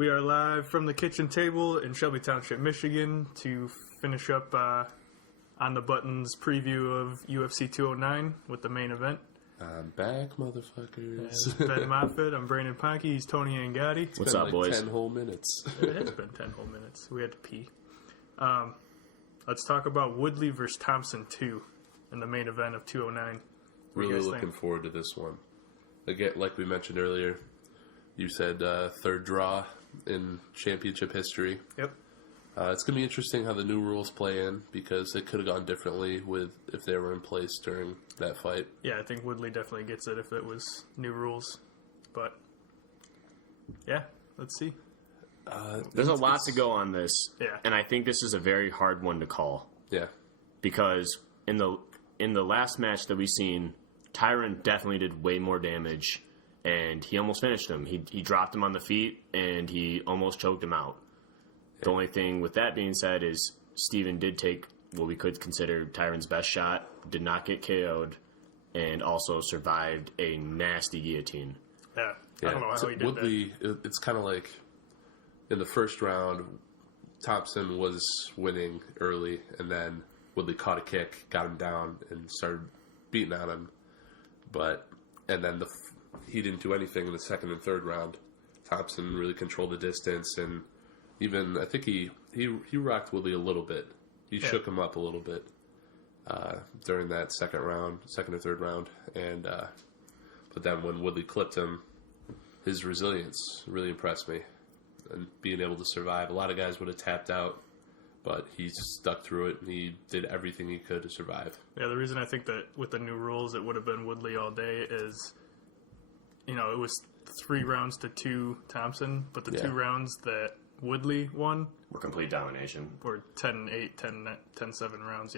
We are live from the kitchen table in Shelby Township, Michigan to finish up on the buttons preview of UFC 209 with the main event. I'm back, motherfuckers. Ben Moffitt, I'm Brandon Ponke, he's Tony Angotti. What's up, boys? 10 whole minutes. It has been 10 whole minutes. We had to pee. Let's talk about Woodley versus Thompson 2 in the main event of 209. Really looking forward to this one. Again, like we mentioned earlier, you said third draw in championship history. Yep. It's going to be interesting how the new rules play in because it could have gone differently if they were in place during that fight. Yeah, I think Woodley definitely gets it if it was new rules. But, yeah, let's see. There's a lot to go on this, Yeah. and I think this is a very hard one to call. Yeah. Because in the last match that we've seen, Tyron definitely did way more damage, and he almost finished him. He dropped him on the feet, and he almost choked him out. Yeah. The only thing with that being said is Steven did take what we could consider Tyron's best shot, did not get KO'd, and also survived a nasty guillotine. Yeah. I don't know how he did Woodley, it's kind of like in the first round, Thompson was winning early, and then Woodley caught a kick, got him down, and started beating on him. And then he didn't do anything in the second and third round. Thompson really controlled the distance, and even I think he rocked Woodley a little bit. He shook him up a little bit during that second or third round, and but then when Woodley clipped him, his resilience really impressed me, and being able to survive. A lot of guys would have tapped out, but he stuck through it, and he did everything he could to survive. Yeah, the reason I think that with the new rules it would have been Woodley all day is, it was 3 rounds to 2 Thompson, but the 2 rounds that Woodley won Were complete domination. were 10-8, 10-7 rounds,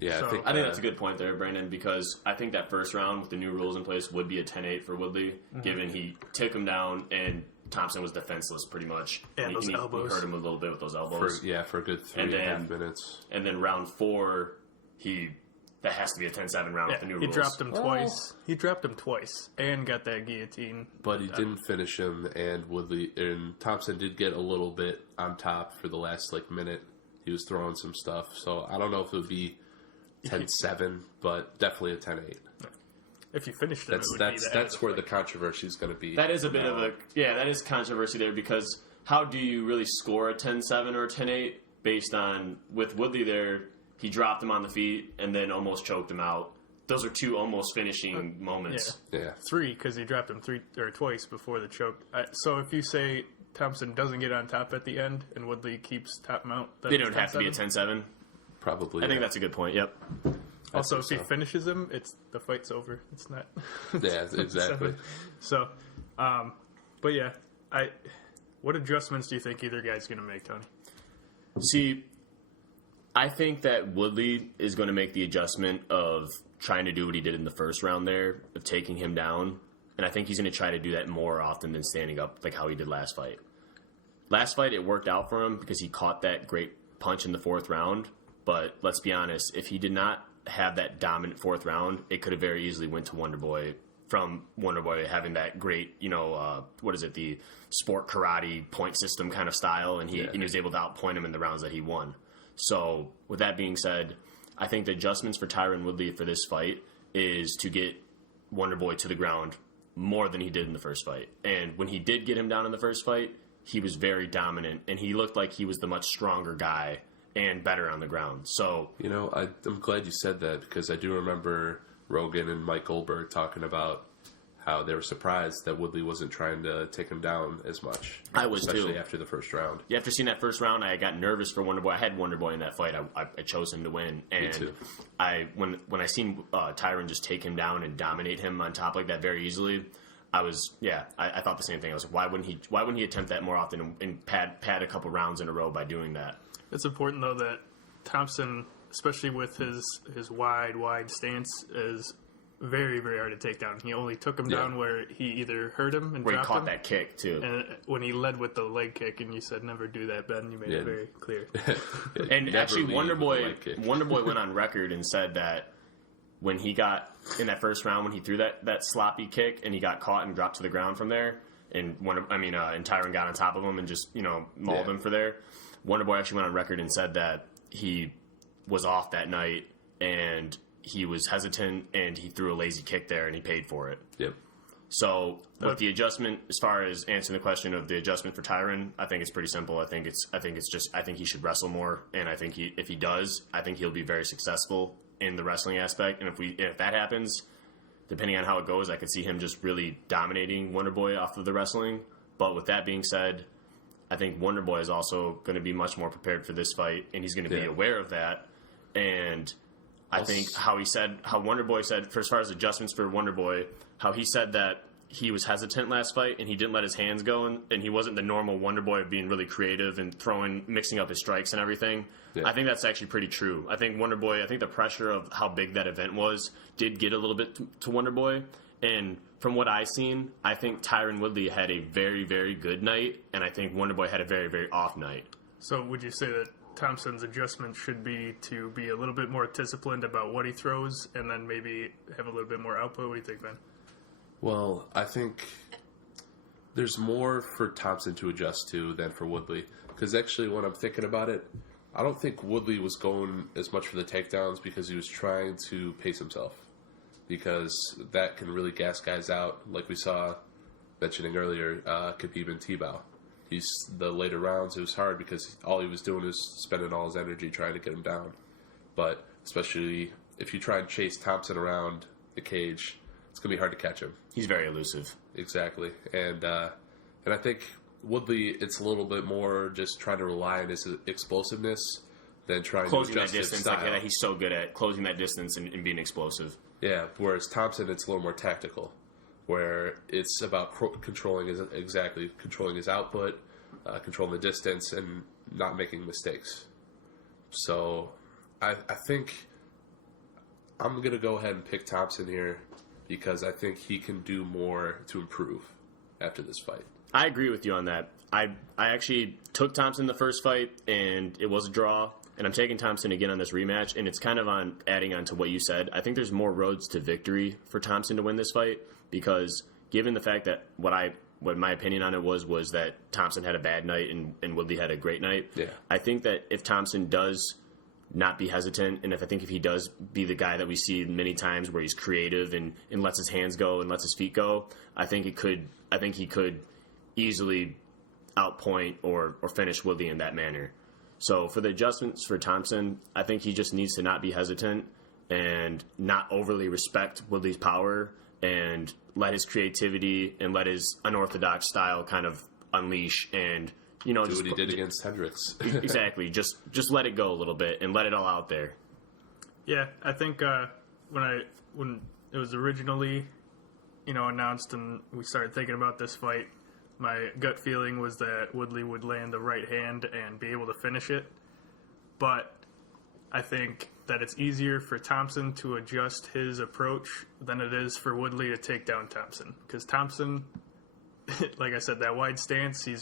Yeah, So, I think that's a good point there, Brandon, because I think that first round with the new rules in place would be a 10-8 for Woodley, given he took him down and Thompson was defenseless pretty much. Yeah, those elbows. He hurt him a little bit with those elbows. for a good 3.5 minutes. And then round 4, that has to be a 10-7 round with the new rules. He dropped him twice. He dropped him twice and got that guillotine. But he didn't finish him, and Thompson did get a little bit on top for the last minute. He was throwing some stuff, so I don't know if it would be 10-7, but definitely a 10-8. If you finished it, That's where the controversy is going to be. That is a bit of that is controversy there, because how do you really score a 10-7 or a 10-8 based on, with Woodley there, he dropped him on the feet and then almost choked him out. Those are 2 almost finishing moments. Yeah. 3, because he dropped him twice before the choke. So if you say Thompson doesn't get on top at the end and Woodley keeps top mount, They don't have to be a 10-7. Probably. I think that's a good point. Yep. Also, if he finishes him, the fight's over. It's not. Yeah, exactly. So, but yeah, what adjustments do you think either guy's going to make, Tony? See, I think that Woodley is going to make the adjustment of trying to do what he did in the first round there, of taking him down. And I think he's going to try to do that more often than standing up like how he did last fight. Last fight, it worked out for him because he caught that great punch in the 4th round. But let's be honest, if he did not have that dominant 4th round, it could have very easily went to Wonderboy, from Wonderboy having that great, the sport karate point system kind of style, and he was able to outpoint him in the rounds that he won. So, with that being said, I think the adjustments for Tyron Woodley for this fight is to get Wonderboy to the ground more than he did in the first fight. And when he did get him down in the first fight, he was very dominant, and he looked like he was the much stronger guy and better on the ground. So, I'm glad you said that, because I do remember Rogan and Mike Goldberg talking about how they were surprised that Woodley wasn't trying to take him down as much. I was especially too. After the first round. Yeah, after seeing that first round, I got nervous for Wonderboy. I had Wonderboy in that fight. I chose him to win. And Me too. When I seen Tyron just take him down and dominate him on top like that very easily, I thought the same thing. I was like, why wouldn't he attempt that more often and pad a couple rounds in a row by doing that? It's important, though, that Thompson, especially with his wide stance, is very, very hard to take down. He only took him down where he either hurt him and where dropped he caught him, that kick, too. and when he led with the leg kick, and you said, never do that, Ben. You made it very clear. And actually, Wonderboy went on record and said that when he got, in that first round, when he threw that sloppy kick and he got caught and dropped to the ground from there, and Tyron got on top of him and just mauled him for there. Wonderboy actually went on record and said that he was off that night and he was hesitant and he threw a lazy kick there and he paid for it. Yep. So with the adjustment, as far as answering the question of the adjustment for Tyron, I think it's pretty simple. I think he should wrestle more, and I think if he does, I think he'll be very successful in the wrestling aspect. And if that happens, depending on how it goes, I could see him just really dominating Wonderboy off of the wrestling. But with that being said, I think Wonderboy is also going to be much more prepared for this fight, and he's going to be aware of that. And I think how Wonderboy said, for as far as adjustments for Wonderboy, how he said that he was hesitant last fight and he didn't let his hands go and he wasn't the normal Wonderboy of being really creative and mixing up his strikes and everything. Yeah. I think that's actually pretty true. I think the pressure of how big that event was did get a little bit to Wonderboy. And from what I've seen, I think Tyron Woodley had a very, very good night, and I think Wonderboy had a very, very off night. So would you say that Thompson's adjustment should be to be a little bit more disciplined about what he throws and then maybe have a little bit more output? What do you think, Ben? Well, I think there's more for Thompson to adjust to than for Woodley. Because actually, when I'm thinking about it, I don't think Woodley was going as much for the takedowns because he was trying to pace himself. Because that can really gas guys out, like we saw mentioning earlier, Khabib and Tebow. The later rounds, it was hard because all he was doing is spending all his energy trying to get him down. But especially if you try and chase Thompson around the cage, it's going to be hard to catch him. He's very elusive. Exactly. And I think Woodley, it's a little bit more just trying to rely on his explosiveness than trying closing to adjust that distance. his style. Like he's so good at closing that distance and being explosive. Yeah, whereas Thompson, it's a little more tactical, where it's about controlling his output, controlling the distance, and not making mistakes. So I think I'm going to go ahead and pick Thompson here because I think he can do more to improve after this fight. I agree with you on that. I actually took Thompson the first fight, and it was a draw. And I'm taking Thompson again on this rematch, and it's kind of adding on to what you said. I think there's more roads to victory for Thompson to win this fight because given the fact that what my opinion on it was that Thompson had a bad night and Woodley had a great night. Yeah. I think that if Thompson does not be hesitant, and if he does be the guy that we see many times where he's creative and lets his hands go and lets his feet go, I think he could easily outpoint or finish Woodley in that manner. So for the adjustments for Thompson, I think he just needs to not be hesitant and not overly respect Woodley's power and let his creativity and let his unorthodox style kind of unleash and do what he did against Hendricks. Exactly. Just let it go a little bit and let it all out there. Yeah, I think when it was originally announced and we started thinking about this fight, my gut feeling was that Woodley would land the right hand and be able to finish it. But I think that it's easier for Thompson to adjust his approach than it is for Woodley to take down Thompson. Because Thompson, like I said, that wide stance, he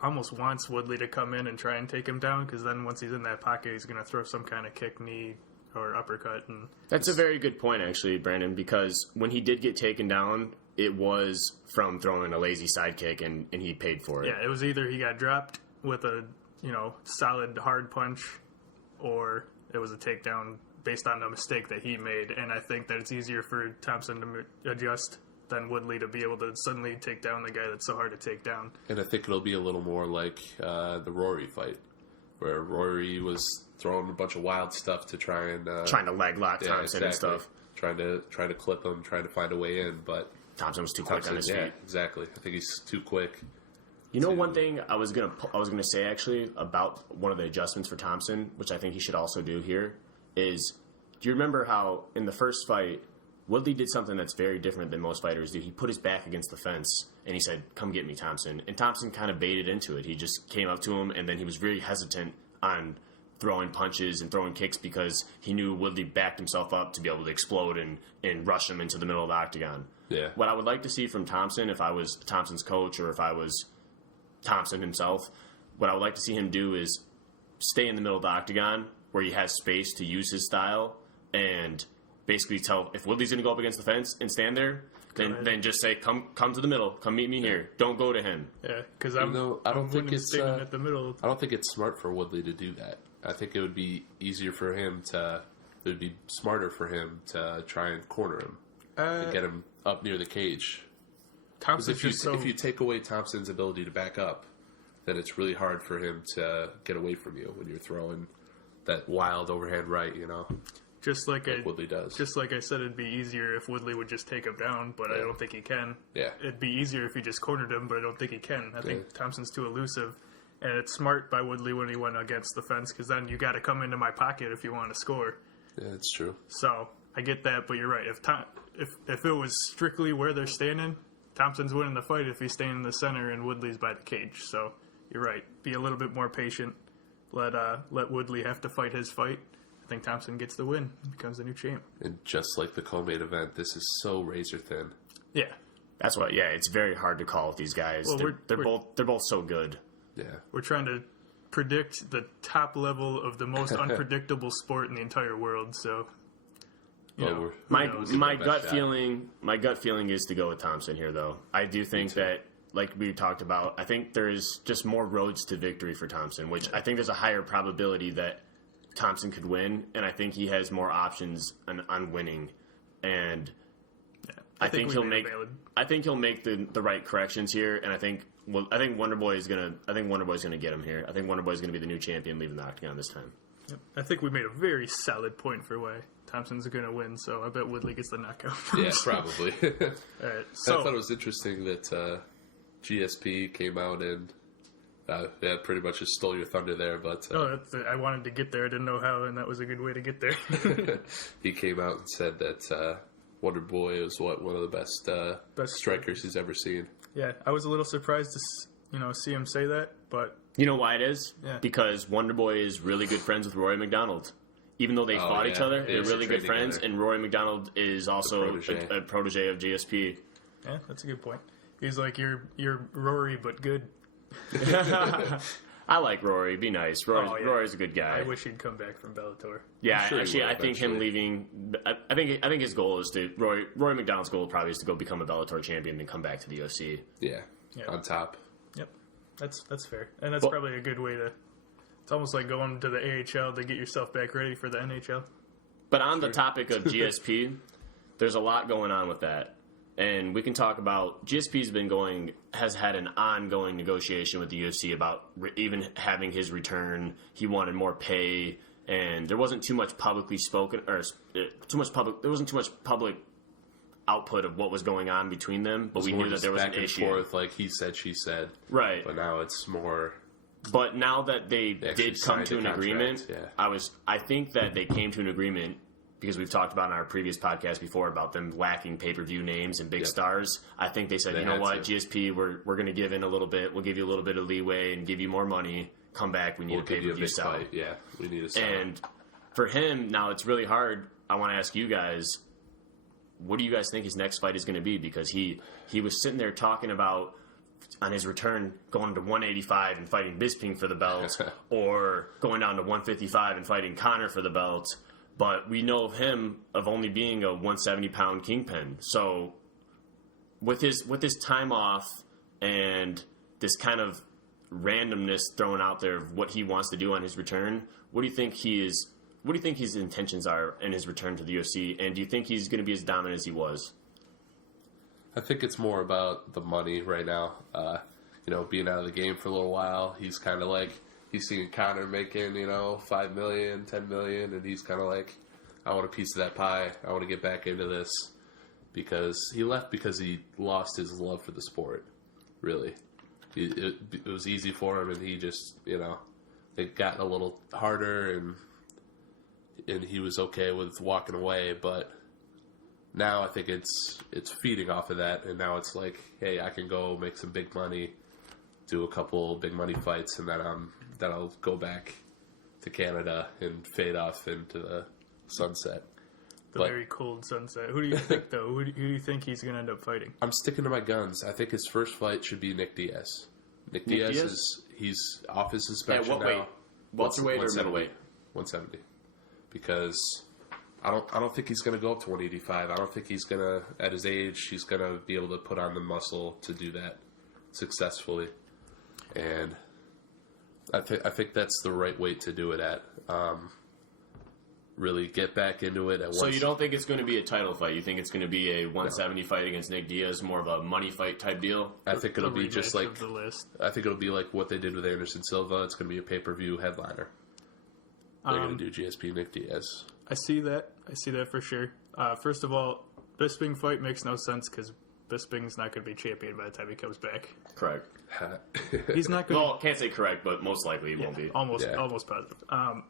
almost wants Woodley to come in and try and take him down, because then once he's in that pocket, he's going to throw some kind of kick, knee, or uppercut. And that's a very good point, actually, Brandon, because when he did get taken down, it was from throwing a lazy side kick, and he paid for it. Yeah, it was either he got dropped with a solid hard punch, or it was a takedown based on a mistake that he made. And I think that it's easier for Thompson to adjust than Woodley to be able to suddenly take down the guy that's so hard to take down. And I think it'll be a little more like the Rory fight, where Rory was throwing a bunch of wild stuff to try and trying to leg lock Thompson and stuff, trying to clip him, trying to find a way in, but Thompson was too quick on his feet. Exactly. I think he's too quick. One thing I was gonna say actually about one of the adjustments for Thompson, which I think he should also do here, is do you remember how in the first fight Woodley did something that's very different than most fighters do? He put his back against the fence and he said, "Come get me, Thompson." And Thompson kind of baited into it. He just came up to him, and then he was very hesitant on throwing punches and throwing kicks because he knew Woodley backed himself up to be able to explode and rush him into the middle of the octagon. Yeah. What I would like to see from Thompson, if I was Thompson's coach or if I was Thompson himself, what I would like to see him do is stay in the middle of the octagon where he has space to use his style and basically tell if Woodley's going to go up against the fence and stand there, then just say, come to the middle. Come meet me here. Don't go to him. Yeah, because I don't think it's standing at the middle. I don't think it's smart for Woodley to do that. I think it would be easier for him to. It would be smarter for him to try and corner him and get him up near the cage. Thompson's If you take away Thompson's ability to back up, then it's really hard for him to get away from you when you're throwing that wild overhand right, you know? Just like Woodley does. Just like I said, it'd be easier if Woodley would just take him down, but I don't think he can. Yeah. It'd be easier if he just cornered him, but I don't think he can. I think Thompson's too elusive. And it's smart by Woodley when he went against the fence, because then you got to come into my pocket if you want to score. Yeah, it's true. So I get that, but you're right. If it was strictly where they're standing, Thompson's winning the fight if he's staying in the center and Woodley's by the cage. So you're right. Be a little bit more patient. Let Woodley have to fight his fight. I think Thompson gets the win and becomes the new champ. And just like the co-main event, this is so razor thin. Yeah, That's what. Yeah, it's very hard to call with these guys. Well, they're both so good. Yeah. we're trying to predict the top level of the most unpredictable sport in the entire world. So, My best gut shot. feeling is to go with Thompson here, though. I do think that, like we talked about, I think there's just more roads to victory for Thompson, which I think there's a higher probability that Thompson could win, and I think he has more options on winning. And I think he'll make the right corrections here, and I think Wonderboy's gonna get him here. I think Wonderboy's gonna be the new champion leaving the octagon this time. Yep. I think we made a very solid point for why Thompson's going to win, so I bet Woodley gets the knockout. Yeah, probably. All right, so I thought it was interesting that GSP came out and pretty much just stole your thunder there, but I wanted to get there. I didn't know how, and that was a good way to get there. he came out and said that Wonder Boy is one of the best strikers he's ever seen. Yeah, I was a little surprised to see him say that, but You know why it is? Yeah. Because Wonderboy is really good friends with Rory McDonald. Even though they fought each other, they're really good friends, and Rory McDonald is also a protege of GSP. yeah, that's a good point. He's like, you're Rory, but good. I like Rory. Be nice. Rory's a good guy. I wish he'd come back from Bellator. Yeah, sure he actually, will I think him leaving. I think his goal is to Rory McDonald's goal probably is to go become a Bellator champion, then come back to the UFC. Yeah, on top. Yep, that's fair, and that's probably a good way to. It's almost like going to the AHL to get yourself back ready for the NHL. But on the topic of GSP, there's a lot going on with that. And we can talk about has had an ongoing negotiation with the UFC about even having his return. He wanted more pay, and there wasn't too much publicly spoken there wasn't too much public output of what was going on between them. But we knew that there was an issue. Forth, like he said, she said. Right. But now it's more. But now that they did come to an agreement, I think that they came to an agreement because we've talked about in our previous podcast before about them lacking pay-per-view names and big stars. I think they said, you know what, GSP, we're going to give in a little bit. We'll give you a little bit of leeway and give you more money. Come back. We need a pay-per-view sell. Fight. Yeah, we need a sell. And for him, now it's really hard. I want to ask you guys, what do you guys think his next fight is going to be? Because he was sitting there talking about on his return going to 185 and fighting Bisping for the belt or going down to 155 and fighting Connor for the belt. But we know of him of only being a 170-pound kingpin. So with his time off and this kind of randomness thrown out there of what he wants to do on his return, what do you think his intentions are in his return to the UFC? And do you think he's going to be as dominant as he was? I think it's more about the money right now. Being out of the game for a little while, he's kind of like he's seeing Connor making $5 million, $10 million, and he's kind of like, I want a piece of that pie. I want to get back into this because he left because he lost his love for the sport. Really, it was easy for him, and he just it got a little harder, and he was okay with walking away, but. Now I think it's feeding off of that, and now it's like, hey, I can go make some big money, do a couple big money fights, and then I'll go back to Canada and fade off into the sunset. Very cold sunset. Who do you think, though? Who do you think he's going to end up fighting? I'm sticking to my guns. I think his first fight should be Nick Diaz. Nick Diaz? He's off his suspension now. Weight? Welterweight or middleweight? 170. Because I don't think he's going to go up to 185. I don't think he's going to, at his age, he's going to be able to put on the muscle to do that successfully. And I think that's the right weight to do it at. Really get back into it at once. So you don't think it's going to be a title fight? You think it's going to be a 170 fight against Nick Diaz, more of a money fight type deal? I think it'll be just like the list. I think it'll be like what they did with Anderson Silva. It's going to be a pay-per-view headliner. They're going to do GSP Nick Diaz. I see that. I see that for sure. First of all, Bisping fight makes no sense because Bisping's not going to be champion by the time he comes back. Correct. He's not going. Well, can't say correct, but most likely he won't be. Almost positive.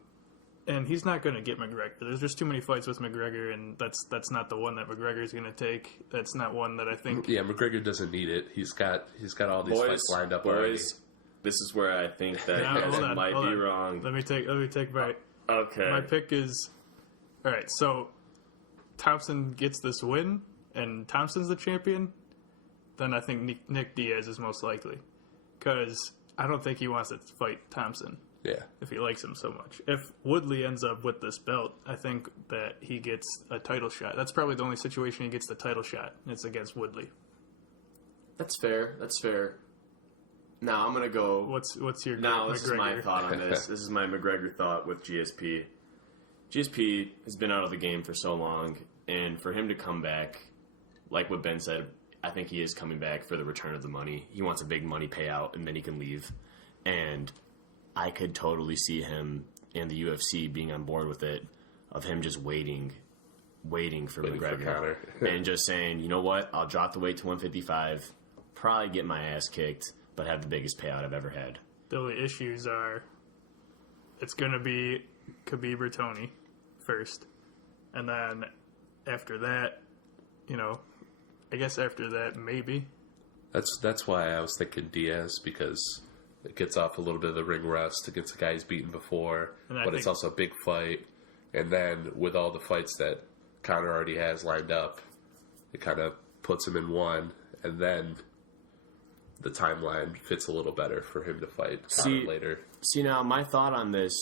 And he's not going to get McGregor. There's just too many fights with McGregor, and that's not the one that McGregor's going to take. That's not one that I think. Yeah, McGregor doesn't need it. He's got all these fights lined up already. This is where I think that you might be wrong. Let me take my. Okay. My pick is. All right, so Thompson gets this win, and Thompson's the champion. Then I think Nick Diaz is most likely, because I don't think he wants to fight Thompson. Yeah. If he likes him so much. If Woodley ends up with this belt, I think that he gets a title shot. That's probably the only situation he gets the title shot. And it's against Woodley. That's fair. Now I'm gonna go. What's your now? This McGregor? is my thought on this. This is my McGregor thought with GSP. GSP has been out of the game for so long, and for him to come back, like what Ben said, I think he is coming back for the return of the money. He wants a big money payout, and then he can leave. And I could totally see him and the UFC being on board with it, of him just waiting for McGregor, and just saying, you know what, I'll drop the weight to 155, probably get my ass kicked, but have the biggest payout I've ever had. The only issues are, it's going to be Khabib or Tony first, and then after that, I guess after that maybe. That's why I was thinking Diaz, because it gets off a little bit of the ring rust against the guy he's beaten before, but it's also a big fight. And then with all the fights that Conor already has lined up, it kind of puts him in one, and then the timeline fits a little better for him to fight Conor later. See, now my thought on this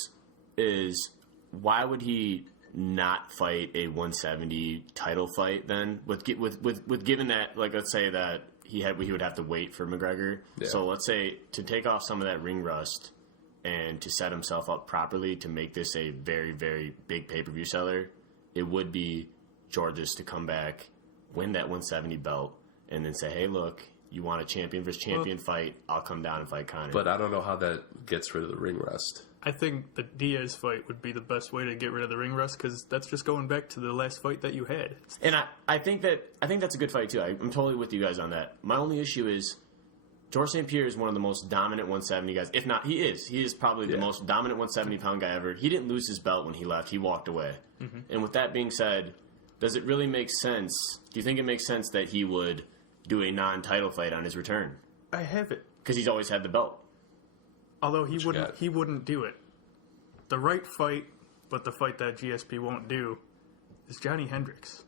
is, why would he not fight a 170 title fight then? With given that, like, let's say that he would have to wait for McGregor. Yeah. So let's say to take off some of that ring rust and to set himself up properly to make this a very, very big pay-per-view seller, it would be George's to come back, win that 170 belt, and then say, hey, look, you want a champion versus champion fight, I'll come down and fight Conor. But I don't know how that gets rid of the ring rust. I think the Diaz fight would be the best way to get rid of the ring rust, because that's just going back to the last fight that you had. And I think that's a good fight too. I'm totally with you guys on that. My only issue is Goerge St. Pierre is one of the most dominant 170 guys. If not, he is probably the most dominant 170-pound guy ever. He didn't lose his belt when he left. He walked away. Mm-hmm. And with that being said, does it really make sense? Do you think it makes sense that he would do a non-title fight on his return? I have it. Because he's always had the belt. Although he wouldn't do it. The right fight, but the fight that GSP won't do, is Johnny Hendricks.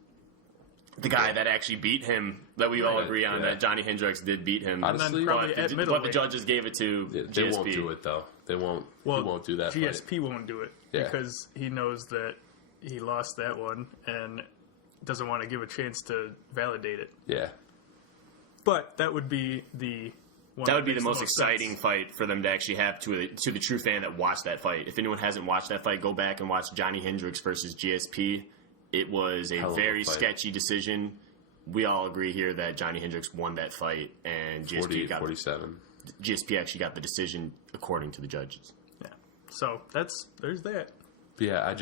The guy that actually beat him, that we all agree on, that Johnny Hendricks did beat him. Honestly, but the judges gave it to GSP. They won't do it, though. They won't. Well, he won't do that GSP fight. Won't do it because he knows that he lost that one and doesn't want to give a chance to validate it. Yeah. But that would be the one that would be the most exciting fight for them to actually have to the true fan that watched that fight. If anyone hasn't watched that fight, go back and watch Johnny Hendricks versus GSP. It was a very sketchy decision. We all agree here that Johnny Hendricks won that fight, and GSP 47. GSP actually got the decision according to the judges. Yeah. So there's that. Yeah, I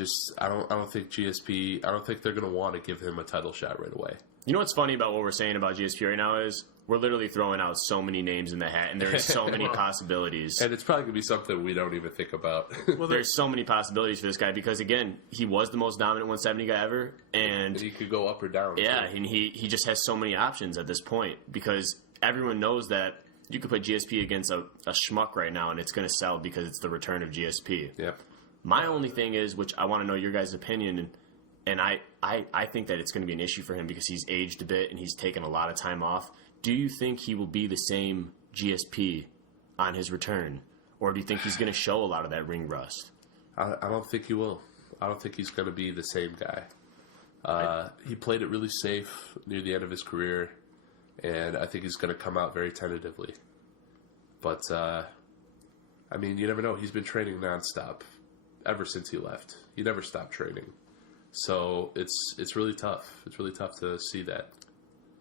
don't think GSP. I don't think they're going to want to give him a title shot right away. You know what's funny about what we're saying about GSP right now is we're literally throwing out so many names in the hat, and there's so many possibilities. And it's probably going to be something we don't even think about. Well, there's so many possibilities for this guy because, again, he was the most dominant 170 guy ever. And he could go up or down. Yeah, too. And he just has so many options at this point because everyone knows that you could put GSP against a schmuck right now, and it's going to sell because it's the return of GSP. Yep. My only thing is, which I want to know your guys' opinion, and I think that it's going to be an issue for him because he's aged a bit and he's taken a lot of time off. Do you think he will be the same GSP on his return? Or do you think he's going to show a lot of that ring rust? I don't think he will. I don't think he's going to be the same guy. He played it really safe near the end of his career, and I think he's going to come out very tentatively. But, I mean, you never know. He's been training nonstop ever since he left. He never stopped training. So it's really tough. It's really tough to see that.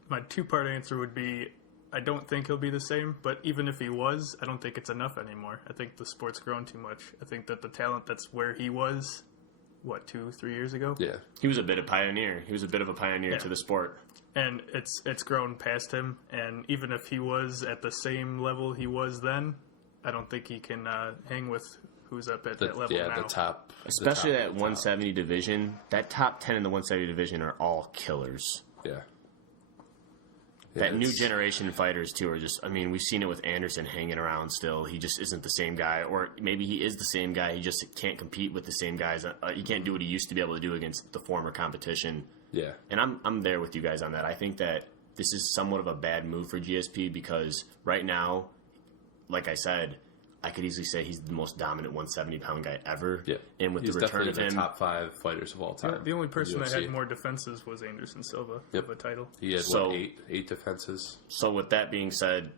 My two-part answer would be, I don't think he'll be the same, but even if he was, I don't think it's enough anymore. I think the sport's grown too much. I think that the talent that's where he was, 2-3 years ago? Yeah. He was a bit of a pioneer. He was a bit of a pioneer to the sport. And it's grown past him, and even if he was at the same level he was then, I don't think he can hang with who's up at that level now. Yeah, the top. Especially that 170 division. That top 10 in the 170 division are all killers. Yeah. That new generation fighters, too, are just... I mean, we've seen it with Anderson hanging around still. He just isn't the same guy. Or maybe he is the same guy. He just can't compete with the same guys. He can't do what he used to be able to do against the former competition. Yeah. And I'm there with you guys on that. I think that this is somewhat of a bad move for GSP because right now, like I said, I could easily say he's the most dominant 170-pound guy ever. Yeah. And with he's the return of definitely him... the top 5 fighters of all time. The only person that had more defenses was Anderson Silva of a title. He had, eight defenses? So with that being said,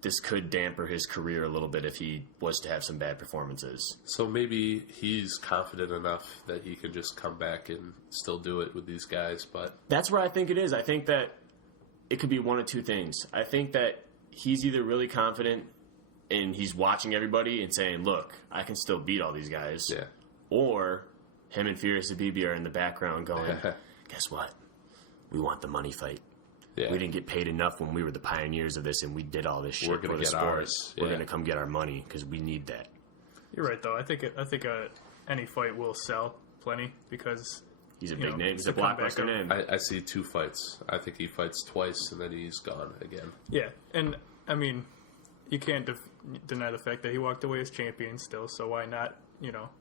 this could damper his career a little bit if he was to have some bad performances. So maybe he's confident enough that he can just come back and still do it with these guys, but... That's where I think it is. I think that it could be one of two things. I think that he's either really confident and he's watching everybody and saying, look, I can still beat all these guys. Yeah. Or him and Furious Habibi are in the background going, guess what? We want the money fight. Yeah. We didn't get paid enough when we were the pioneers of this and we did all this shit for the sport. Ours. We're going to come get our money because we need that. You're right, though. I think any fight will sell plenty because... He's a big name. He's a blockbuster name. I see 2 fights. I think he fights twice and then he's gone again. Yeah, and, I mean... You can't deny the fact that he walked away as champion still, so why not,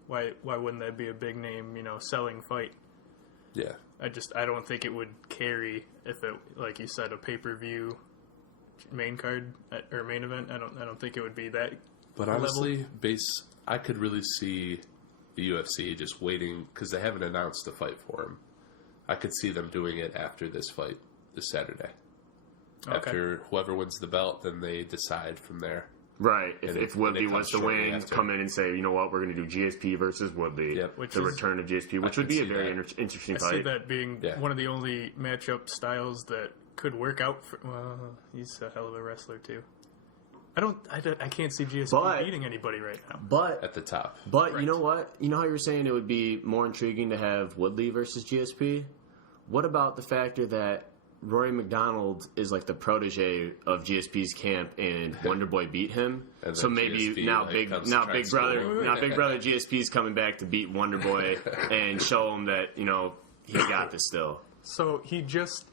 why wouldn't that be a big name, selling fight? Yeah. I don't think it would carry if it, like you said, a pay-per-view main card or main event. I don't think it would be that. But honestly, I could really see the UFC just waiting because they haven't announced a fight for him. I could see them doing it after this fight this Saturday. Okay. After whoever wins the belt, then they decide from there. Right. If Woodley wants to win, come in and say, you know what, we're going to do GSP versus Woodley. Yep. Return of GSP, which would be a very interesting fight. I see that being one of the only matchup styles that could work out. Well, he's a hell of a wrestler, too. I can't see GSP beating anybody right now. But at the top. But right. You know what? You know how you were saying it would be more intriguing to have Woodley versus GSP? What about the factor that Rory McDonald is like the protege of GSP's camp, and Wonderboy beat him. So maybe GSP, Big Brother GSP's coming back to beat Wonderboy and show him that he's got this still. So he just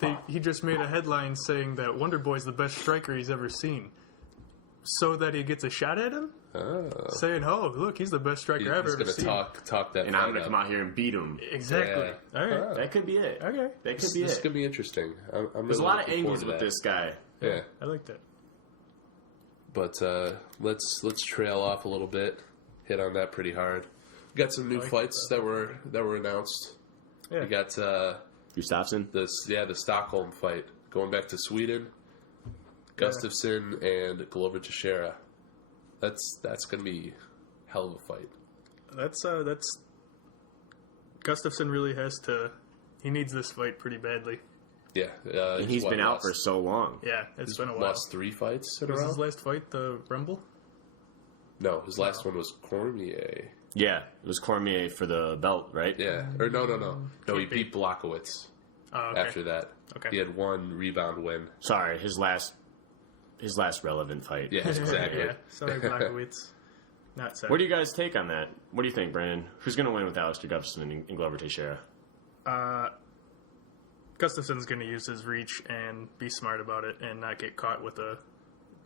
made a headline saying that Wonderboy's the best striker he's ever seen, so that he gets a shot at him. Oh. Saying, "Oh, look, he's the best striker I've ever seen." He's going to talk that, and I'm going to come out here and beat him. Exactly. Yeah. All right, that could be it. Okay, that could be it. This could be interesting. There's a lot of angles with this guy. Yeah, I like that. But let's trail off a little bit. Hit on that pretty hard. We got some new fights that were announced. Yeah. We got Gustafsson. The Stockholm fight going back to Sweden. Gustafsson and Glover Teixeira. That's going to be a hell of a fight. That's Gustafsson really has to. He needs this fight pretty badly. Yeah, and he's been out for so long. Yeah, it's been a while. Lost 3 fights in a row. Was his last fight the Rumble? No, his last one was Cormier. Yeah, it was Cormier for the belt, right? Yeah, or no. No, he beat Blachowicz. After that. Okay. He had 1 rebound win. Sorry, his last relevant fight. Yes, exactly. Yeah. Sorry, Blachowicz. Not sad. What do you guys take on that? What do you think, Brandon? Who's going to win with Alistair Gustafsson and Glover Teixeira? Gustafsson's going to use his reach and be smart about it and not get caught with a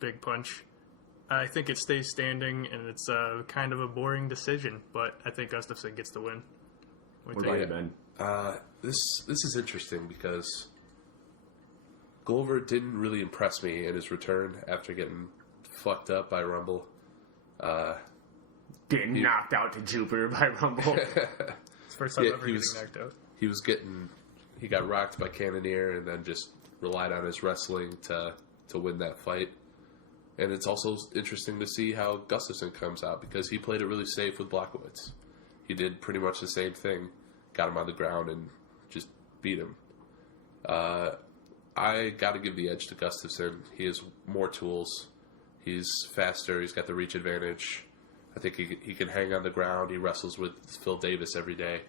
big punch. I think it stays standing, and it's kind of a boring decision, but I think Gustafsson gets the win. What about you, Ben? This is interesting because Glover didn't really impress me in his return after getting fucked up by Rumble. Getting knocked out to Jupiter by Rumble. It's the first time ever getting knocked out. he got rocked by Cannonier and then just relied on his wrestling to win that fight. And it's also interesting to see how Gustafsson comes out because he played it really safe with Blachowicz. He did pretty much the same thing, got him on the ground and just beat him. I got to give the edge to Gustafsson. He has more tools. He's faster. He's got the reach advantage. I think he can hang on the ground. He wrestles with Phil Davis every day.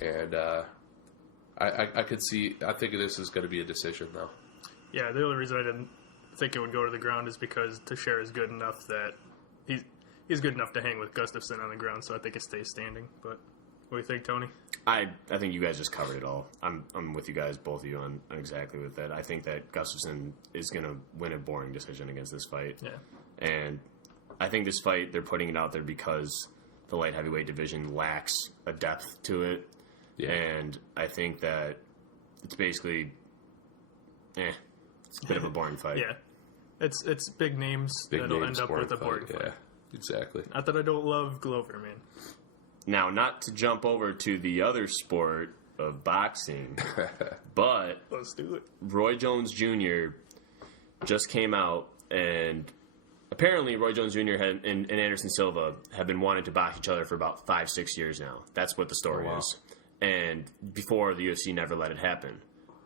And I could see, I think this is going to be a decision, though. Yeah, the only reason I didn't think it would go to the ground is because Teixeira is good enough that he's good enough to hang with Gustafsson on the ground, so I think it stays standing. But what do you think, Tony? I think you guys just covered it all. I'm with you guys, both of you, on exactly with that. I think that Gustafsson is going to win a boring decision against this fight. Yeah. And I think this fight, they're putting it out there because the light heavyweight division lacks a depth to it. Yeah. And I think that it's basically, it's a bit of a boring fight. Yeah. It's big names that'll end up with a boring fight. Yeah, exactly. Not that I don't love Glover, man. Now, not to jump over to the other sport of boxing, but let's do it. Roy Jones Jr. just came out, and apparently Roy Jones Jr. and Anderson Silva have been wanting to box each other for about 5-6 years now. That's what the story is. And before, the UFC never let it happen.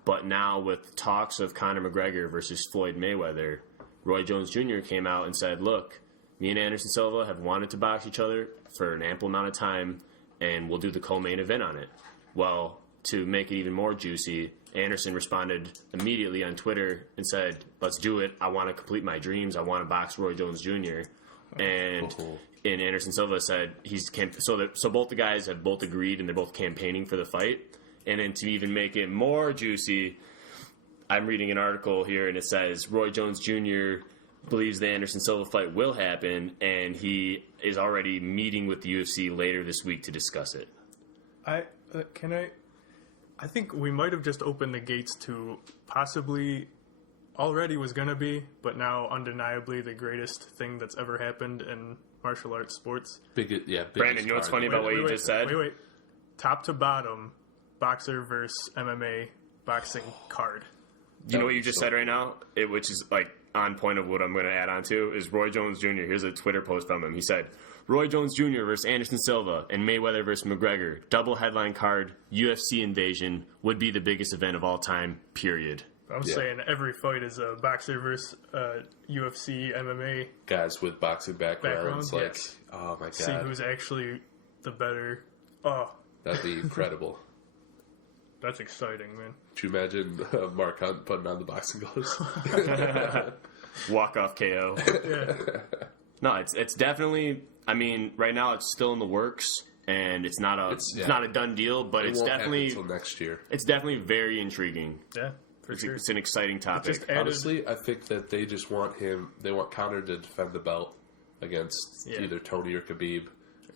But now, with talks of Conor McGregor versus Floyd Mayweather, Roy Jones Jr. came out and said, look, me and Anderson Silva have wanted to box each other for an ample amount of time, and we'll do the co-main event on it. Well, to make it even more juicy, Anderson responded immediately on Twitter and said, let's do it. I want to complete my dreams. I want to box Roy Jones Jr. And Anderson Silva said so both the guys have both agreed, and they're both campaigning for the fight. And then to even make it more juicy, I'm reading an article here, and it says Roy Jones Jr. believes the Anderson Silva fight will happen, and he is already meeting with the UFC later this week to discuss it. I think we might have just opened the gates to possibly already was going to be, but now undeniably the greatest thing that's ever happened in martial arts sports. Brandon, you know what's funny about what you just said? Wait. Top to bottom, boxer versus MMA boxing card. You know what you just said right now? Which is like on point of what I'm going to add on to, is Roy Jones Jr. Here's a Twitter post from him. He said, Roy Jones Jr. versus Anderson Silva and Mayweather versus McGregor, double headline card, UFC invasion, would be the biggest event of all time, period. I'm saying every fight is a boxer versus UFC, MMA. Guys with boxing backgrounds. Yes. Oh my God. See who's actually the better. Oh. That'd be incredible. That's exciting, man. Could you imagine Mark Hunt putting on the boxing gloves? Walk-off KO. Yeah. No, it's definitely, I mean, right now it's still in the works, and it's not a done deal, but it's definitely until next year. It's definitely very intriguing. Yeah, for sure. It's an exciting topic. Honestly, I think that they just want Conor to defend the belt against either Tony or Khabib,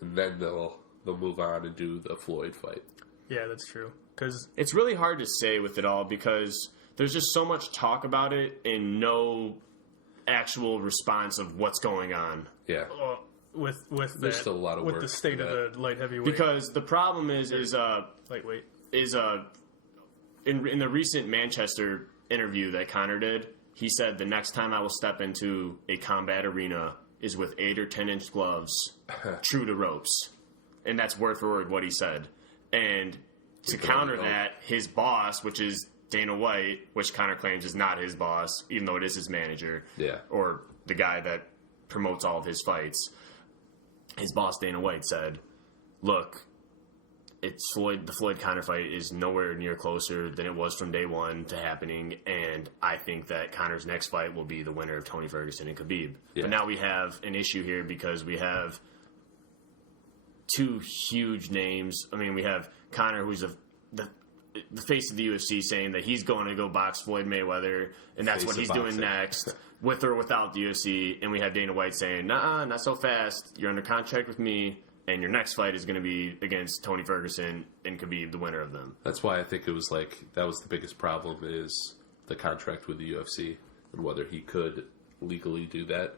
and then they'll move on and do the Floyd fight. Yeah, that's true. Because it's really hard to say with it all because there's just so much talk about it and no actual response of what's going on. Yeah. With there's still a lot of work with the state of the light heavyweight. Because the problem is lightweight in the recent Manchester interview that Conor did, he said the next time I will step into a combat arena is with 8 or 10-inch gloves, true to ropes, and that's word for word what he said. And to counter that, his boss, which is Dana White, which Conor claims is not his boss, even though it is his manager, or the guy that promotes all of his fights, his boss, Dana White, said, look, the Floyd Conor fight is nowhere near closer than it was from day one to happening, and I think that Conor's next fight will be the winner of Tony Ferguson and Khabib. Yeah. But now we have an issue here because we have two huge names. I mean, we have Conor, who's the face of the UFC, saying that he's going to go box Floyd Mayweather, and that's what he's doing next, with or without the UFC. And we have Dana White saying, nah, not so fast. You're under contract with me, and your next fight is going to be against Tony Ferguson and Khabib, the winner of them. That's why I think it was that was the biggest problem, is the contract with the UFC and whether he could legally do that.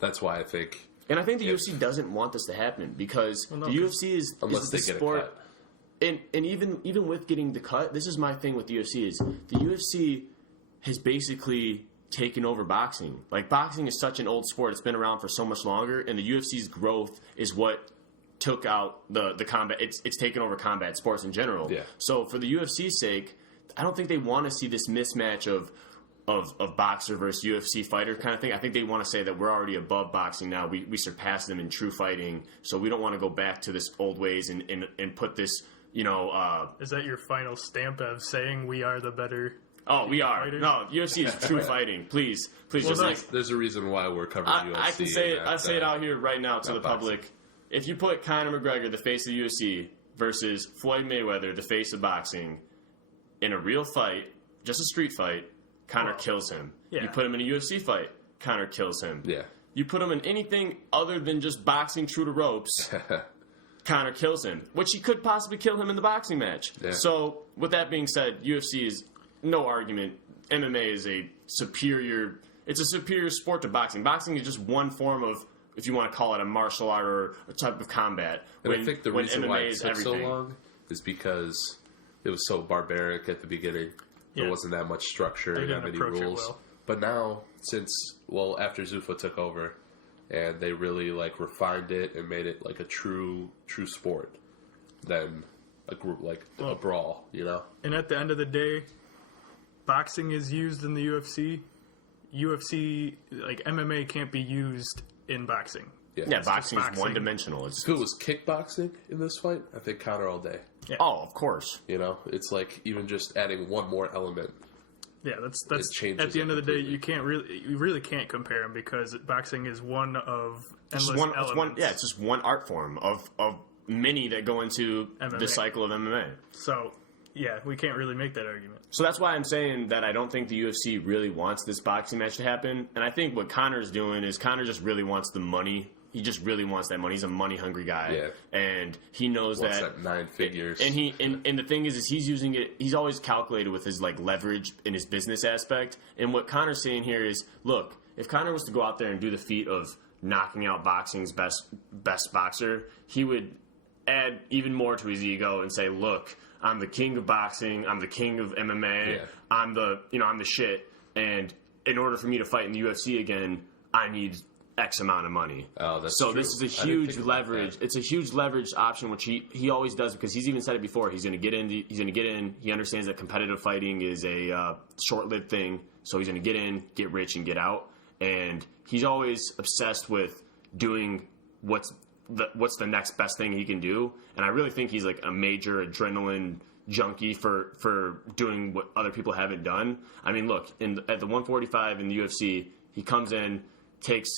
That's why I think... And I think the UFC doesn't want this to happen because the UFC is the sport... And even with getting the cut, this is my thing with the UFC is the UFC has basically taken over boxing. Like, boxing is such an old sport. It's been around for so much longer, and the UFC's growth is what took out the combat. It's taken over combat sports in general. Yeah. So for the UFC's sake, I don't think they want to see this mismatch of boxer versus UFC fighter kind of thing. I think they want to say that we're already above boxing now. We surpassed them in true fighting, so we don't want to go back to this old ways and put this, Is that your final stamp of saying we are the better? Oh, we are. fighters? No, UFC is true fighting. Please, just There's a reason why we're covering UFC. I can say it. I say it out here right now to the boxing. public. If you put Conor McGregor, the face of the UFC, versus Floyd Mayweather, the face of boxing, in a real fight, just a street fight, Conor kills him. Yeah. You put him in a UFC fight, Conor kills him. Yeah. You put him in anything other than just boxing true to ropes, Conor kills him, which he could possibly kill him in the boxing match. Yeah. So, with that being said, UFC is no argument. MMA is it's a superior sport to boxing. Boxing is just one form of, if you want to call it a martial art or a type of combat. And I think the reason MMA why it is took so everything. long is because it was so barbaric at the beginning. Yeah. There wasn't that much structure, They and that didn't many approach it rules. well. But now, after Zuffa took over, and they really refined it and made it like a true sport, than a group a brawl, And at the end of the day, boxing is used in the UFC. UFC, like MMA, can't be used in boxing. Yeah, boxing is boxing. one-dimensional. If it was kickboxing in this fight, I think Conor all day. Oh, of course. It's like even just adding one more element. Yeah, that's It changes at the end of the day, completely. you really can't compare them because boxing is one of endless elements. It's just one art form of many that go into MMA. the cycle of MMA. So, yeah, we can't really make that argument. So that's why I'm saying that I don't think the UFC really wants this boxing match to happen. And I think what Conor's doing is Conor just really wants the money. He just really wants that money. He's a money-hungry guy. Yeah. And he knows Wants that... that 9 figures. And the thing is he's using it... He's always calculated with his leverage in his business aspect. And what Conor's saying here is, look, if Conor was to go out there and do the feat of knocking out boxing's best boxer, he would add even more to his ego and say, look, I'm the king of boxing. I'm the king of MMA. Yeah. I'm the shit. And in order for me to fight in the UFC again, I need X amount of money. Oh, that's so true. this is a I didn't huge think about leverage. that. It's a huge leverage option, which he always does because he's even said it before. He's going to get in. He's going to get in. He understands that competitive fighting is a short-lived thing. So he's going to get in, get rich, and get out. And he's always obsessed with doing what's the next best thing he can do. And I really think he's like a major adrenaline junkie for doing what other people haven't done. I mean, look, at the 145 in the UFC, he comes in, takes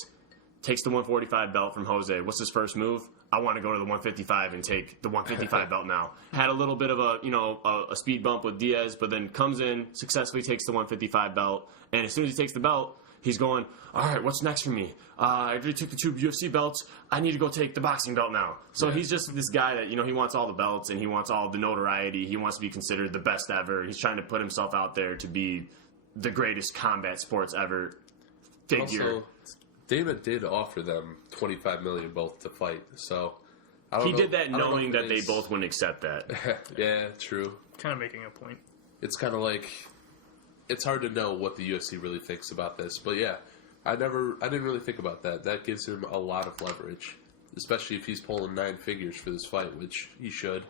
the 145 belt from Jose. What's his first move? I want to go to the 155 and take the 155 belt now. Had a little bit of a speed bump with Diaz, but then comes in, successfully takes the 155 belt, and as soon as he takes the belt, he's going, all right, what's next for me? I already took the 2 UFC belts. I need to go take the boxing belt now. So he's just this guy that, he wants all the belts and he wants all the notoriety. He wants to be considered the best ever. He's trying to put himself out there to be the greatest combat sports ever figure. Also, Dana did offer them $25 million both to fight, so I don't He know, did that I don't know knowing if that they it's- both wouldn't accept that. Yeah, true. Kind of making a point. It's kind of like it's hard to know what the UFC really thinks about this, but yeah, I didn't really think about that. That gives him a lot of leverage, especially if he's pulling 9 figures for this fight, which he should,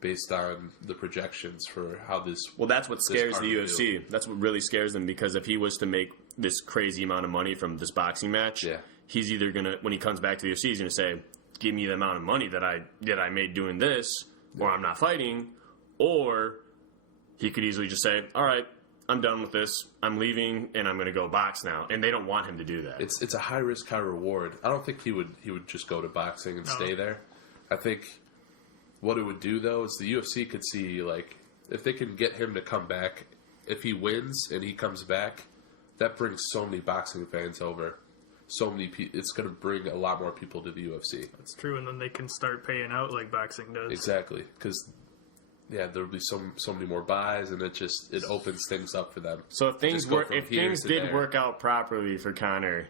based on the projections for how this. Well, that's what scares card the will UFC. do. That's what really scares them because if he was to make this crazy amount of money from this boxing match, he's either gonna, when he comes back to the UFC, he's gonna say, "Give me the amount of money that I made doing this, or I'm not fighting," or he could easily just say, "All right, I'm done with this. I'm leaving, and I'm going to go box now." And they don't want him to do that. It's a high risk, high reward. I don't think he would just go to boxing and stay there. I think what it would do though is the UFC could see if they can get him to come back. If he wins and he comes back, that brings so many boxing fans over. So many people. It's going to bring a lot more people to the UFC. That's true, and then they can start paying out like boxing does. Exactly, because there'll be so many more buys, and it opens things up for them. So if things to did there. work out properly for Conor,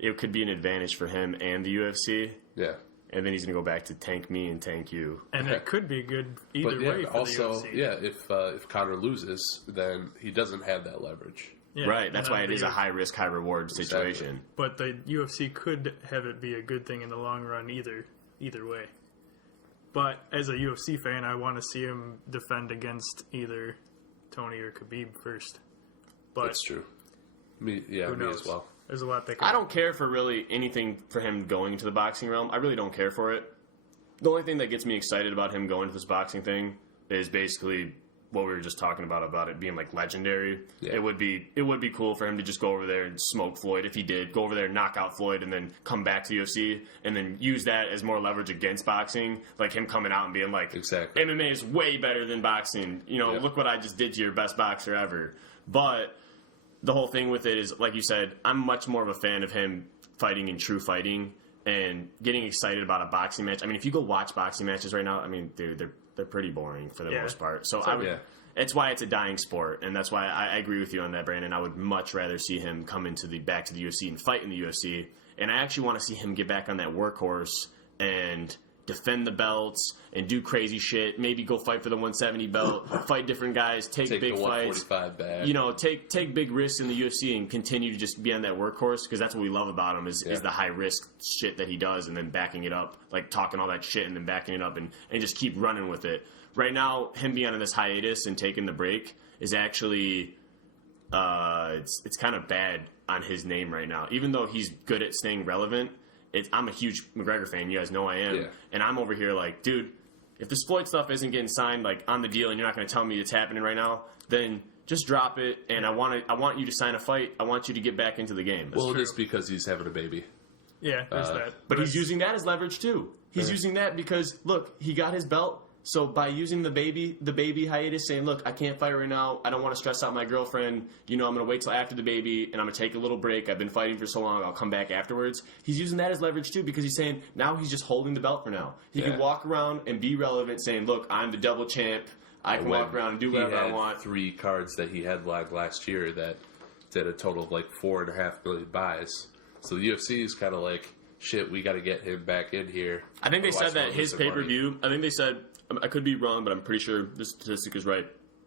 it could be an advantage for him and the UFC. Yeah, and then he's going to go back to tank me and tank you. And it could be good either way for also, the UFC. Yeah, if Conor loses, then he doesn't have that leverage. Yeah, Right, that's why it is a high-risk, high-reward situation. But the UFC could have it be a good thing in the long run either way. But as a UFC fan, I want to see him defend against either Tony or Khabib first. But That's true. Me knows? as well. There's a lot that I don't care for really anything for him going into the boxing realm. I really don't care for it. The only thing that gets me excited about him going to this boxing thing is basically what we were just talking about it being like legendary. Yeah. It would be cool for him to just go over there and smoke Floyd if he did. Go over there, knock out Floyd, and then come back to the UFC and then use that as more leverage against boxing. Like him coming out and being like, Exactly. MMA is way better than boxing. Look what I just did to your best boxer ever. But the whole thing with it is, like you said, I'm much more of a fan of him fighting in true fighting and getting excited about a boxing match. I mean, if you go watch boxing matches right now, I mean, dude, they're pretty boring for the most part. So it's why it's a dying sport, and that's why I agree with you on that, Brandon. I would much rather see him come back to the UFC and fight in the UFC, and I actually want to see him get back on that workhorse and defend the belts and do crazy shit. Maybe go fight for the 170 belt, fight different guys, take big the fights. 145 back. Take big risks in the UFC and continue to just be on that workhorse, because that's what we love about him is the high risk shit that he does and then backing it up, like talking all that shit and then backing it up and just keep running with it. Right now, him being on this hiatus and taking the break is actually it's kind of bad on his name right now. Even though he's good at staying relevant, I'm a huge McGregor fan. You guys know I am. Yeah. And I'm over here like, dude, if this Floyd stuff isn't getting signed like on the deal and you're not going to tell me it's happening right now, then just drop it. And I want you to sign a fight. I want you to get back into the game. Well, it is because he's having a baby. Yeah, there's that. But he's using that as leverage too. He's using that because, look, he got his belt. So by using the baby hiatus, saying, look, I can't fight right now. I don't want to stress out my girlfriend. I'm going to wait till after the baby, and I'm going to take a little break. I've been fighting for so long. I'll come back afterwards. He's using that as leverage, too, because he's saying now he's just holding the belt for now. He can walk around and be relevant, saying, look, I'm the double champ. I can walk around and do whatever I want. 3 cards that he headlined last year that did a total of like 4.5 million buys. So the UFC is kind of like, shit, we got to get him back in here. I think they said that his pay-per-view, I think they said, I could be wrong, but I'm pretty sure this statistic is right.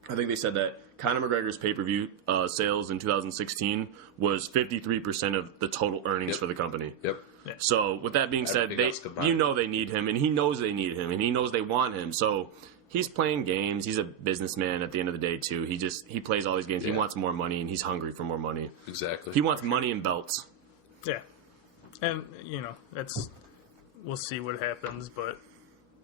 I think they said that Conor McGregor's pay-per-view sales in 2016 was 53% of the total earnings for the company. Yep. Yeah. So with that being said, they need him, and he knows they need him, and he knows they want him. So he's playing games. He's a businessman at the end of the day, too. He plays all these games. Yeah. He wants more money, and he's hungry for more money. Exactly. He wants money and belts. Yeah. And, we'll see what happens, but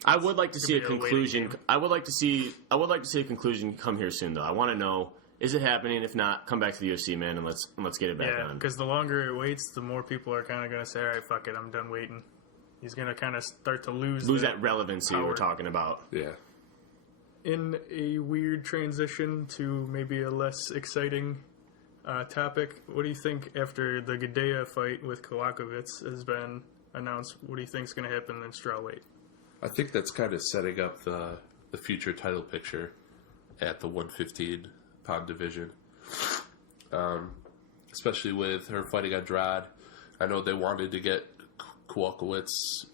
I would like to see a conclusion. I would like to see a conclusion come here soon, though. I want to know, is it happening? If not, come back to the UFC, man, and let's get it back on. Because the longer it waits, the more people are kind of going to say, all right, fuck it, I'm done waiting. He's going to kind of start to lose that relevancy we're talking about. Yeah. In a weird transition to maybe a less exciting topic, what do you think after the Gadea fight with Kowalkiewicz has been announced? What do you think is going to happen in strawweight? I think that's kind of setting up the future title picture at the 115-pound division. Especially with her fighting Andrade. I know they wanted to get Kowalkiewicz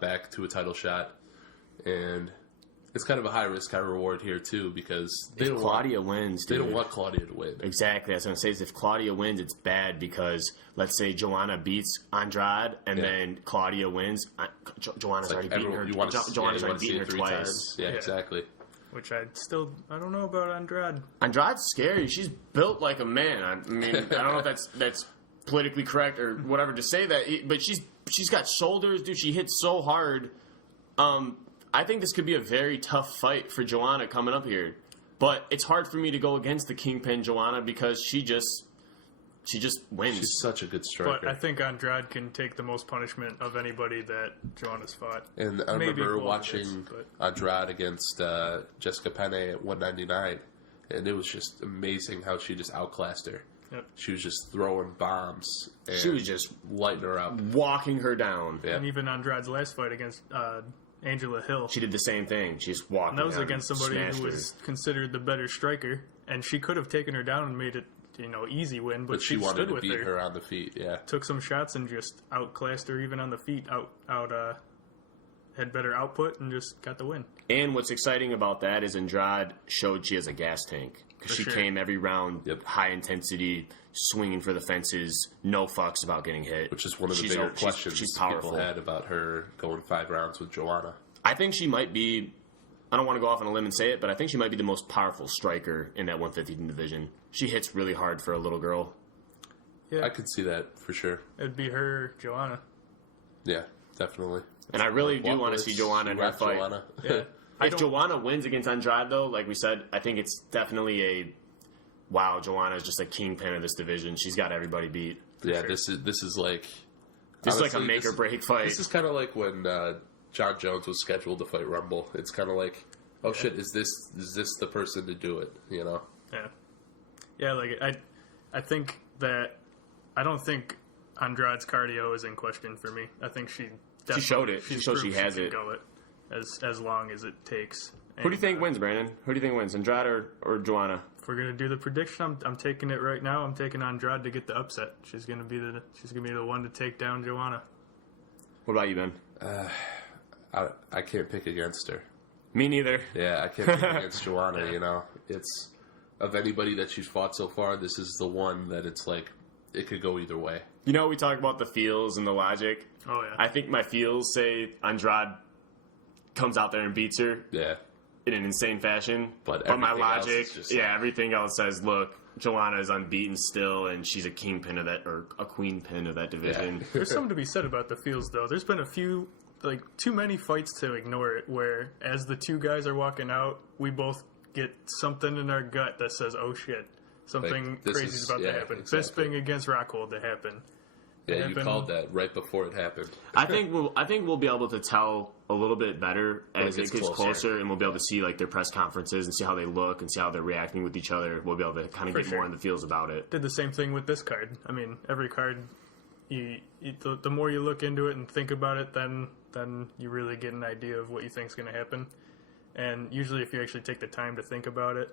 back to a title shot. And it's kind of a high-risk, high-reward here, too, because if Claudia wins, they don't want Claudia to win. Exactly. That's what I'm going to say. Is if Claudia wins, it's bad because, let's say, Joanna beats Andrade, and then Claudia wins. Joanna's already beaten her. Joanna's already beaten her twice. Yeah, exactly. Which I don't know about Andrade. Andrade's scary. She's built like a man. I mean, I don't know if that's politically correct or whatever to say that, but she's got shoulders, dude. She hits so hard. I think this could be a very tough fight for Joanna coming up here. But it's hard for me to go against the Kingpin Joanna because she just wins. She's such a good striker. But I think Andrade can take the most punishment of anybody that Joanna's fought. And I remember watching Andrade against Jessica Penne at 199, and it was just amazing how she just outclassed her. Yep. She was just throwing bombs. And she was just lighting her up. Walking her down. Yeah. And even Andrade's last fight against Angela Hill. She did the same thing. She just walked. And that was against somebody who was considered the better striker, and she could have taken her down and made it, easy win. But she wanted stood to with beat her on the feet. Yeah, took some shots and just outclassed her even on the feet. had better output and just got the win. And what's exciting about that is Andrade showed she has a gas tank. Because she came every round, high intensity, swinging for the fences, no fucks about getting hit. Which is one of the bigger questions she's powerful. People had about her going 5 rounds with Joanna. I think she might be, I don't want to go off on a limb and say it, but I think she might be the most powerful striker in that 150 division. She hits really hard for a little girl. Yeah, I could see that for sure. It'd be her, Joanna. Yeah, definitely. And I really do want to see Joanna in her fight. Joanna. Yeah. If Joanna wins against Andrade, though, like we said, I think it's definitely wow, Joanna's just a kingpin of this division. She's got everybody beat. Yeah, sure. This is like... This honestly, is like a make-or-break fight. This is kind of like when John Jones was scheduled to fight Rumble. It's kind of like, oh shit, is this the person to do it, you know? Yeah. Yeah, like, I think that... I don't think Andrade's cardio is in question for me. I think she showed it. She showed she has it. Go it as long as it takes. Who do you think wins, Brandon? Who do you think wins, Andrade or Joanna? If we're gonna do the prediction, I'm taking it right now. I'm taking Andrade to get the upset. She's gonna be the one to take down Joanna. What about you, Ben? I can't pick against her. Me neither. Yeah, I can't pick against Joanna. You know, it's of anybody that she's fought so far, this is the one that it's like it could go either way. You know, we talk about the feels and the logic. Oh yeah. I think my feels say Andrade comes out there and beats her. Yeah. In an insane fashion. But my logic, everything else says, look, Joanna is unbeaten still, and she's a kingpin of that, or a queen pin of that division. Yeah. There's something to be said about the feels, though. There's been a few, like, too many fights to ignore it, where as the two guys are walking out, we both get something in our gut that says, oh shit, something crazy is about to happen. Exactly. Bisping against Rockhold to happen. Yeah, you called that right before it happened. I think we'll be able to tell a little bit better as it gets closer, and we'll be able to see like their press conferences and see how they look and see how they're reacting with each other. We'll be able to kind of get more in the feels about it. Did the same thing with this card. I mean, every card, the more you look into it and think about it, then you really get an idea of what you think is going to happen. And usually, if you actually take the time to think about it,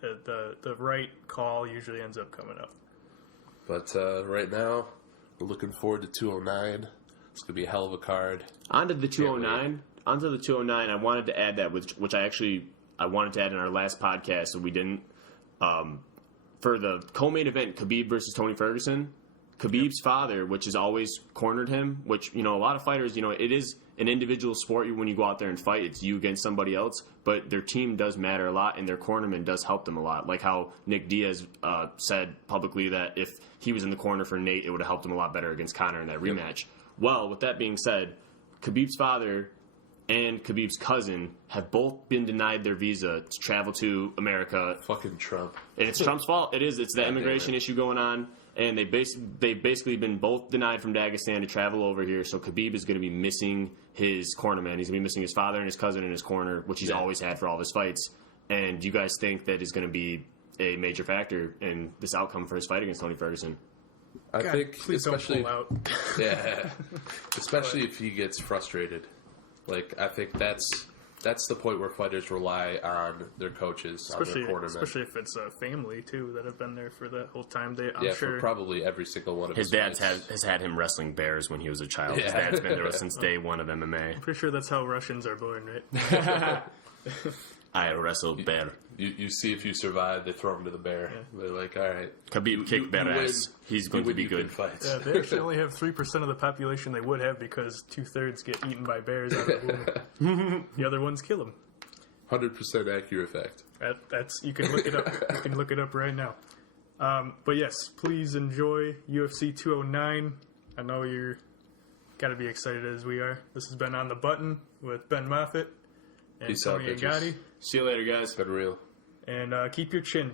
the right call usually ends up coming up. But right now, we're looking forward to 209. It's going to be a hell of a card. Onto the 209. I wanted to add that, which I wanted to add in our last podcast, so we didn't. For the co-main event, Khabib versus Tony Ferguson, Khabib's father, which has always cornered him, which, you know, a lot of fighters, you know, it is an individual sport when you go out there and fight. It's you against somebody else, but their team does matter a lot, and their cornerman does help them a lot. Like how Nick Diaz said publicly that if he was in the corner for Nate, it would have helped him a lot better against Conor in that rematch. Yep. Well, with that being said, Khabib's father and Khabib's cousin have both been denied their visa to travel to America. Fucking Trump. And it's Trump's fault. It is. It's the immigration issue going on. And they've basically been both denied from Dagestan to travel over here. So Khabib is going to be missing his cornerman. He's going to be missing his father and his cousin in his corner, which he's always had for all of his fights. And you guys think that is going to be a major factor in this outcome for his fight against Tony Ferguson? I think, especially, don't pull out. Yeah, especially if he gets frustrated. Like, I think that's the point where fighters rely on their coaches, on their cornermen. Especially if it's a family, too, that have been there for the whole time. I'm sure for probably every single one of his dad has had him wrestling bears when he was a child. Yeah. His dad's been there since day one of MMA. I'm pretty sure that's how Russians are born, right? I wrestle bear. You see if you survive, they throw him to the bear. Yeah. They're like, all right. Khabib kick bear ass. He's going to be good. Yeah, they actually only have 3% of the population they would have because 2/3 get eaten by bears out of the womb. The other ones kill them. 100% accurate fact. That's you can look it up. You can look it up right now. But yes, please enjoy UFC 209. I know you're got to be excited as we are. This has been On the Button with Ben Moffitt and Peace Tony out, Angotti. See you later, guys. It's been real. And keep your chin.